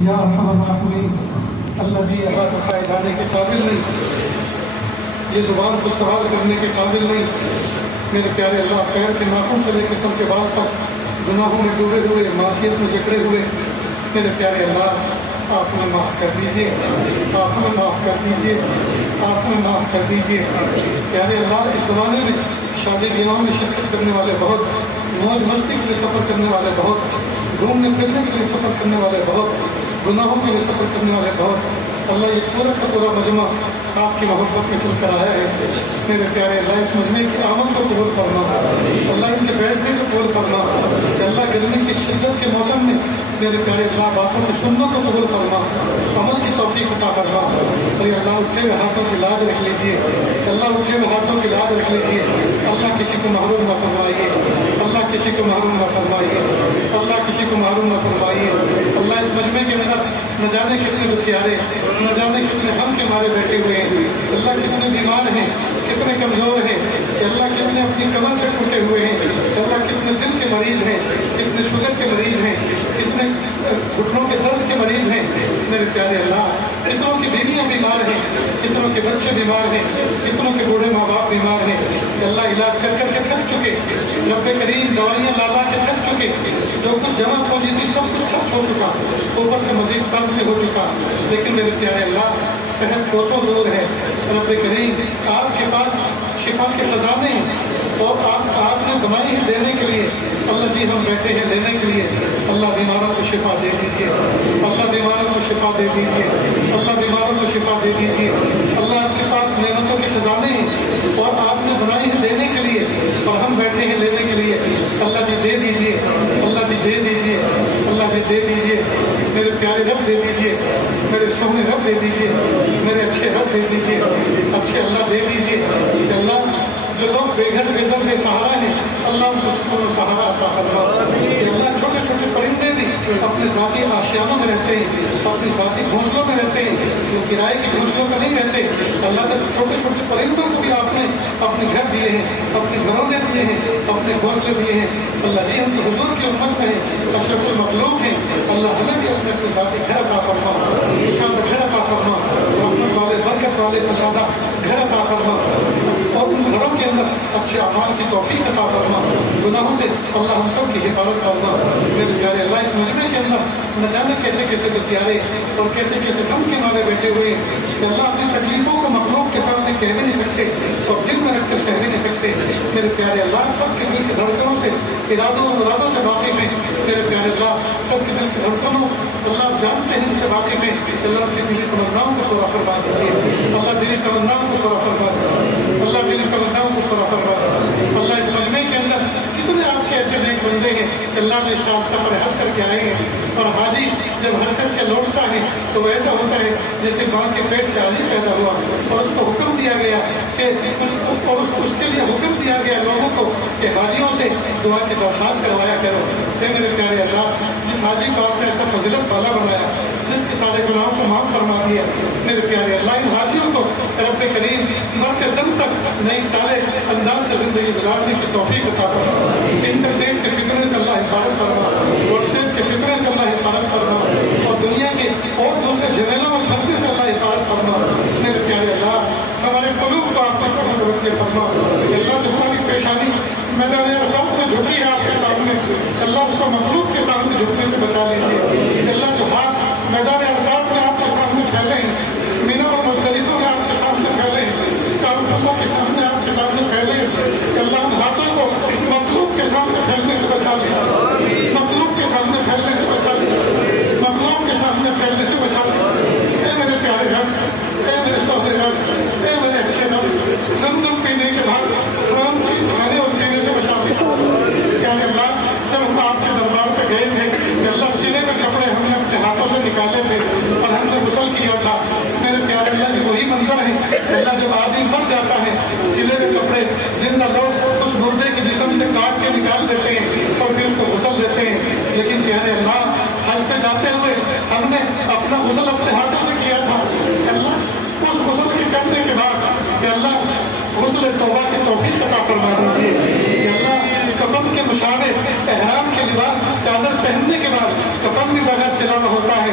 یا ارحم الراحمین الذی احاطہ پائے جانے کے قابل نہیں، یہ زبان کو سوال کرنے کے قابل نہیں۔ میرے پیارے اللہ، پیر کے ناخن سے لے کے سر کے بال تک گناہوں میں ڈوبے ہوئے، معصیت میں جکڑے ہوئے، میرے پیارے اللہ آپ نے معاف کر دیجئے، آپ نے معاف کر دیجئے، آپ نے معاف کر دیجئے۔ پیارے اللہ، اس زمانے میں شادی بیاہوں میں شرکت کرنے والے بہت، موج مستی کے لیے سفر کرنے والے بہت، گھومنے پھرنے کے لیے سفر کرنے والے بہت، گناہوں کے لیے سفر کرنے والے بہت۔ اللہ یہ پورا کا پورا مجمع آپ کی محبت میں چل کر آیا ہے۔ میرے پیارے اللہ، اس مجمع کی آمد کو قبول فرما، اللہ ان کے بیٹھنے کو قبول فرما۔ اللہ گرمی کی شدت کے موسم میں میرے پیارے اللہ باتوں کی سننے کو قبول فرما، عمل کی توفیق عطا فرما۔ اور اللہ اٹھے ہوئے ہاتھوں کی لاج رکھ لیجیے، اللہ اٹھے ہوئے ہاتھوں کی لاج رکھ لیجیے۔ اللہ کسی کو محروم نہ فرمائیے، اللہ کسی کو محروم نہ فرمائیے، اللہ کسی کو محروم نہ فرمائیے۔ اللہ اس مجمع کے اندر نہ جانے کتنے دکھیارے، نہ جانے کتنے غم کے مارے بیٹھے ہوئے ہیں، اللہ کتنے بیمار ہیں، کتنے کمزور ہیں، اللہ کتنے اپنی کمر سے ٹوٹے ہوئے ہیں، اللہ کتنے دل کے مریض ہیں، کتنے شوگر کے مریض ہیں، کتنے گھٹنوں کے درد کے مریض ہیں۔ میرے پیارے اللہ، کتنوں کی بیویاں بیمار ہیں، کتنوں کے بچے بیمار ہیں، کتنوں کے بوڑھے ماں باپ بیمار ہیں۔ اللہ علاج کر کر کے تھک چکے، رب کریم دوائیاں لا لا کے تھک چکے، جو کچھ جمع پونجی تھی سب کچھ خرچ ہو چکا، اوپر سے مزید قرض بھی ہو چکا۔ لیکن میرے پیارے اللہ، صحت کوسوں دور ہے۔ رب کریم آپ کے پاس شفا کے خزانے ہیں، اور آپ نے بنائی ہے دینے کے لیے۔ اللہ جی ہم بیٹھے ہیں دینے کے لیے۔ اللہ بیماروں کو شفا دے دیجیے، اللہ بیماروں کو شفا دے دیجیے، اللہ بیماروں کو شفا دے دیجیے۔ اللہ آپ کے پاس نعمتوں کے خزانے ہیں، اور آپ نے بنائی ہے دینے کے لیے، اور ہم بیٹھے ہیں لینے کے لیے۔ اللہ جی دے دیجیے، اللہ جی دے دیجیے، اللہ جی دے دیجیے۔ میرے پیارے رب دے دیجیے، میرے سونے رب دے دیجیے، میرے اچھے رب دے دیجیے، اچھے اللہ دے دیجیے۔ اللہ جو لوگ بے گھر بے در بے سہارا ہیں، اللہ ان کو سکون و سہارا عطا فرما۔ اللہ چھوٹے چھوٹے پرندے بھی اپنے ذاتی آشیانوں میں رہتے ہیں، اپنی ذاتی گھونسلوں میں رہتے ہیں، جو کرائے کی گھونسلوں میں نہیں رہتے۔ اللہ تعالیٰ چھوٹے چھوٹے پرندوں کو بھی آپ نے اپنے گھر دیے ہیں، اپنے گھرونے دیے ہیں، اپنے گھونسلے دیے ہیں۔ اللہ جی ہم تو حضور کی امت میں ہیں، اشرف المخلوق ہیں۔ اللہ ہمیں بھی اپنے اپنے ذاتی گھر عطا فرما، کشادہ گھر عطا فرما، رحمت والے برکت والے کشادہ گھر عطا فرما، اور ان گھروں کے اندر اچھے اعمال کی توفیق عطا فرما۔ گناہوں سے اللہ ہم سب کی حفاظت فرما۔ میرے پیارے اللہ، اس مجمع کے اندر نہ جانے کیسے کیسے دکھیارے اور کیسے کیسے غم کے مارے بیٹھے ہوئے ہیں کہ اللہ اپنی تکلیفوں کو مخلوق کے سامنے کہہ بھی نہیں سکتے اور دل میں رکھ کر سہ بھی نہیں سکتے۔ میرے پیارے اللہ، سب کے دل کی دھڑکنوں سے، ارادوں اور مرادوں سے واقف ہیں۔ میرے پیارے اللہ، سب کے دل کی دھڑکنوں اللہ آپ جانتے ہیں، ان سے واقف ہیں۔ اللہ اپنی دلی تمناؤں کو پورا فرما دیجیے، اللہ دلی تمناؤں کو پورا فرما دیجیے، اللہ دلی تمناؤں کو پورا فرما دیجیے۔ اللہ اس مجمع کے اندر کتنے آپ کے ایسے نیک بندے ہیں کہ اللہ نے سال سفر حج کر کے آئے ہیں، اور حاجی جب حج کر کے لوٹتا ہے تو ایسا ہوتا ہے جیسے ماں کے پیٹ سے حاجی پیدا ہوا، اور اس کو حکم دیا گیا کہ اور اس کے لیے حکم دیا گیا لوگوں کو کہ حاجیوں سے دعا کی درخواست کروایا کرو۔ اے میرے پیارے اللہ، جس حاجی کو آپ نے ایسا فضیلت والا بنایا، جس کے سارے گناہوں کو معاف فرما دیا، میرے پیارے اللہ ان حاجیوں کو رب کریم مرتے دم تک نئے سارے انداز سے زندگی گزارنے کی توفیق عطا فرما۔ انٹرنیٹ کے فتنے سے اللہ حفاظت فرما، واٹس ایپ کے فتنے سے اللہ حفاظت فرما، اور دنیا کے اور دوسرے جھمیلوں میں پھنسنے سے اللہ حفاظت فرما۔ میرے پیارے اللہ، ہمارے قلوب کو آپ پر رکھ کے فرما۔ اللہ جو ہماری پیشانی میدان عرفات میں جھکی ہے آپ کے سامنے، اللہ اس کو مخلوق کے سامنے جھکنے سے بچا لیجیے۔ اللہ جو ہاتھ میدان عرفات میں آپ کے سامنے پھیلے ہیں، مینا اور مزدلفہ میں آپ کے سامنے پھیلے ہیں، کعبۃ کے سامنے آپ کے سامنے پھیلے ہیں، اللہ ان ہاتھوں کو مخلوق کے سامنے پھیلنے سے بچا لیجیے، مخلوق کے سامنے پھیلنے سے بچا لیجیے، مخلوق کے سامنے پھیلنے سے بچا لیجیے۔ اے میرے پیارے رب، اے میرے سونے رب، اے میرے اچھے رب، زمزم پینے کے بعد تمام چیز کھانے اور پینے سے بچا لیجیے۔ پیارے اللہ، جب ہم آپ کے دربار پہ گئے تھے کہ اللہ سینے میں کپڑے ہم نے اپنے ہاتھوں سے نکالے تھے اور ہم نے غسل کیا تھا، میرے پیارے اللہ یہ وہی منظر ہے۔ اللہ جب آدمی مر جاتا ہے، سلے ہوئے کپڑے زندہ لوگ اس مردے کے جسم سے کاٹ کے نکال دیتے ہیں اور پھر اس کو غسل دیتے ہیں، لیکن پیارے اللہ حج پہ جاتے ہوئے ہم نے اپنا غسل اپنے ہاتھوں سے کیا تھا۔ اللہ اس غسل کے کرنے کے بعد کہ اللہ غسل توبہ کی توفیق عطا فرما دیجیے، کہ اللہ کفن کے مشابہ احرام کے لباس چادر پہننے کے بعد کفن بھی بغیر سلا ہوتا ہے،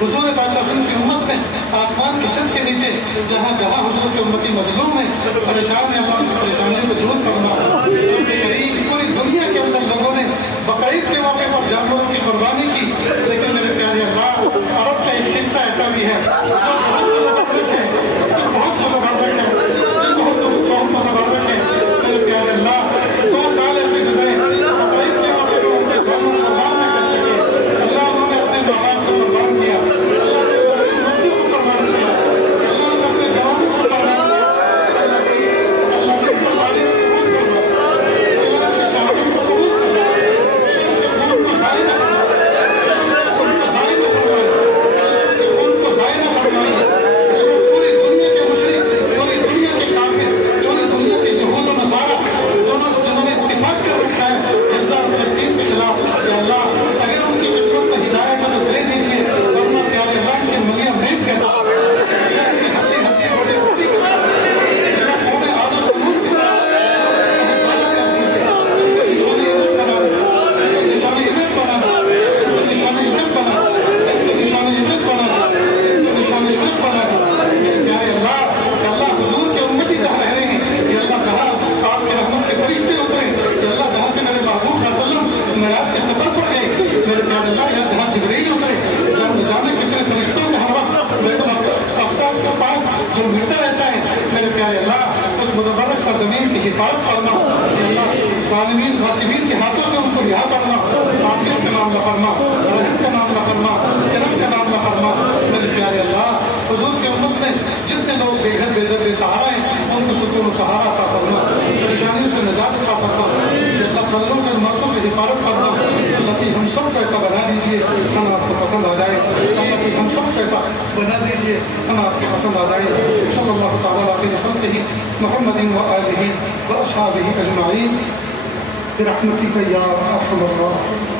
حضور پاک کی امت میں آسمان کی چھت کے نیچے جہاں جہاں حضور کی امتی مظلوم ہے، پریشان ہے، اللہ کی پریشانی کو دور کرنا۔ قریب پوری دنیا کے اندر لوگوں نے بقرعید کے موقع پر جانوروں کی قربانی کی، لیکن میرے پیارے اللہ، عرب کا ایک خطہ ایسا بھی ہے بہت متبادل ہے، بہت متبادل ہے۔ میرے پیارے اللہ، 2 سال ایسے گزرے بقرعید کے موقع پر ان کے جانور قربان نہ کر سکے، اللہ انہوں نے اپنے ماں باپ کو قربان کیا، زمین کی حفاظت کرنا، ظالمین غاصبین کے ہاتھوں سے ان کو رہا کرنا، عافیت کا نام نہ فرما، رحم کا نام نہ فرما، کرم کا نام نہ فرما۔ میرے پیارے اللہ، حضور کی امت میں جتنے لوگ بے گھر بے در بے سہارا ہیں، ان کو سکون و سہارا عطا فرما، پریشانیوں سے نجات عطا فرما، اللہ قدروں سے مردوں سے حفاظت کرنا۔ اللہ کی ہم سب کو ایسا بنا دیجیے ہم آپ کو پسند آ جائے، اللہ کی ہم سب کو ایسا بنا دیجیے ہم آپ کو پسند آ جائے۔ صلی اللہ تعالیٰ علیہ وسلم محمد وآلہ وأصحابہ اجمعین برحمتک یا ارحم الراحمین۔